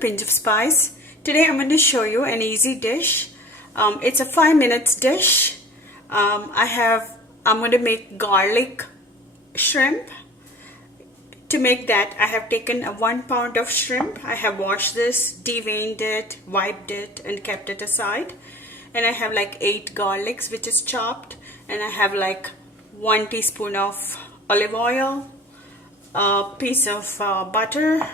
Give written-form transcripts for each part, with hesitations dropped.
Pinch of spice. Today I'm going to show you an easy dish. It's a 5 minutes dish. I'm going to make garlic shrimp. To make that, I have taken 1 pound of shrimp. I have washed this, deveined it, wiped it, and kept it aside. And I have like 8 garlics which is chopped, and I have like 1 teaspoon of olive oil, a piece of butter,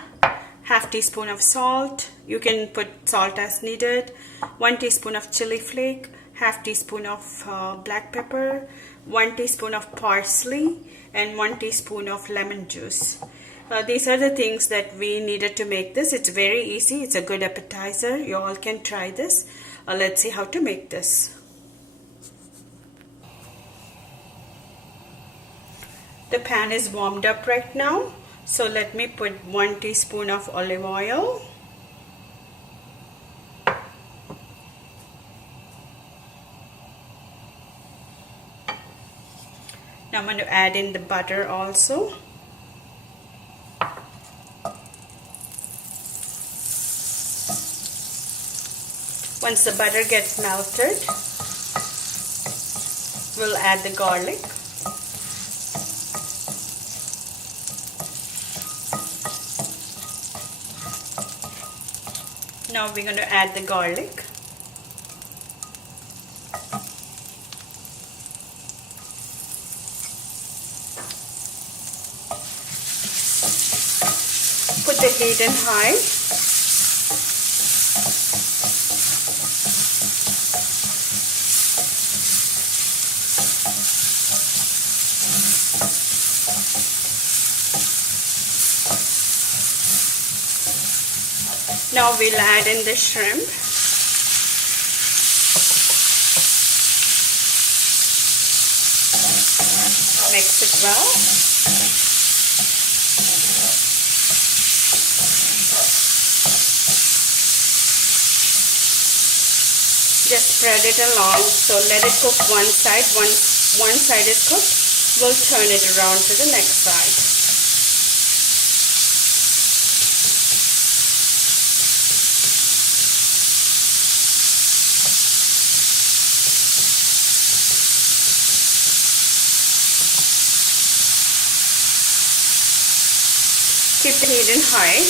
half teaspoon of salt. You can put salt as needed. 1 teaspoon of chili flake, half teaspoon of black pepper, 1 teaspoon of parsley, and 1 teaspoon of lemon juice. These are the things that we needed to make this. It's very easy. It's a good appetizer. You all can try this. Let's see how to make this. The pan is warmed up right now. So let me put 1 teaspoon of olive oil. Now I'm going to add in the butter also. Once the butter gets melted, we'll add the garlic. Now we're going to add the garlic. Put the heat in high. Now we'll add in the shrimp. Mix it well. Just spread it along. So let it cook one side. Once one side is cooked, we'll turn it around to the next side. Keep the heat in high.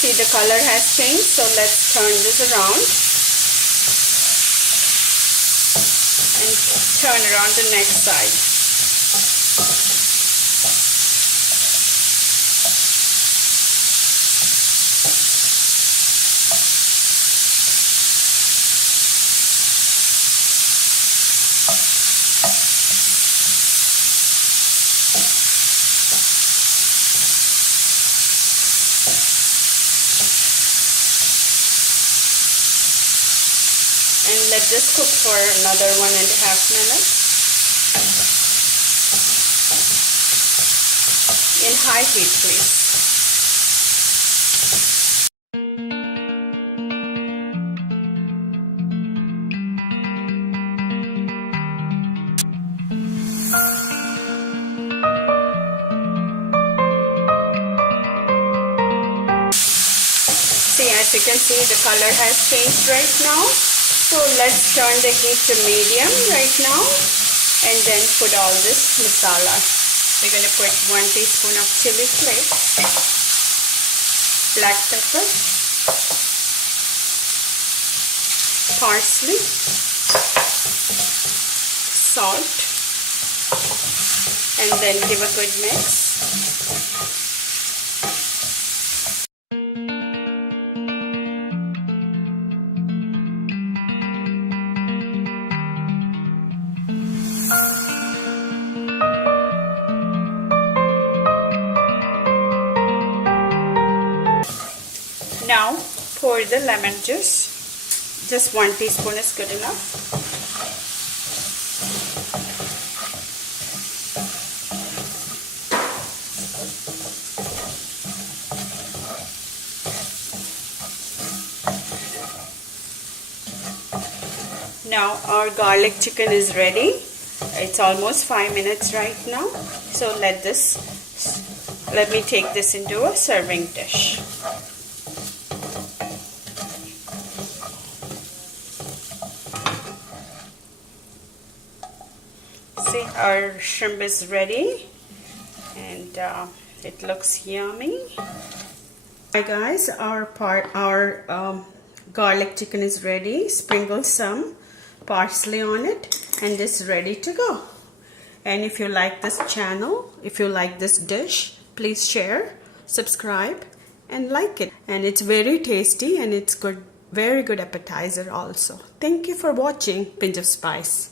See, the color has changed, so let's turn this around and turn around the next side. And let this cook for another 1.5 minutes in high heat, please. See, as you can see, the color has changed right now. So let's turn the heat to medium right now and then put all this masala. We're going to put 1 teaspoon of chili flakes, black pepper, parsley, salt, and then give a good mix. Now pour the lemon juice. Just 1 teaspoon is good enough. Now our garlic chicken is ready. It's almost 5 minutes right now. So let me take this into a serving dish. See, our shrimp is ready, and it looks yummy. Hi guys, our garlic chicken is ready. Sprinkle some parsley on it, and it's ready to go. And if you like this channel, if you like this dish, please share, subscribe, and like it. And it's very tasty, and it's good, very good appetizer also. Thank you for watching Pinch of Spice.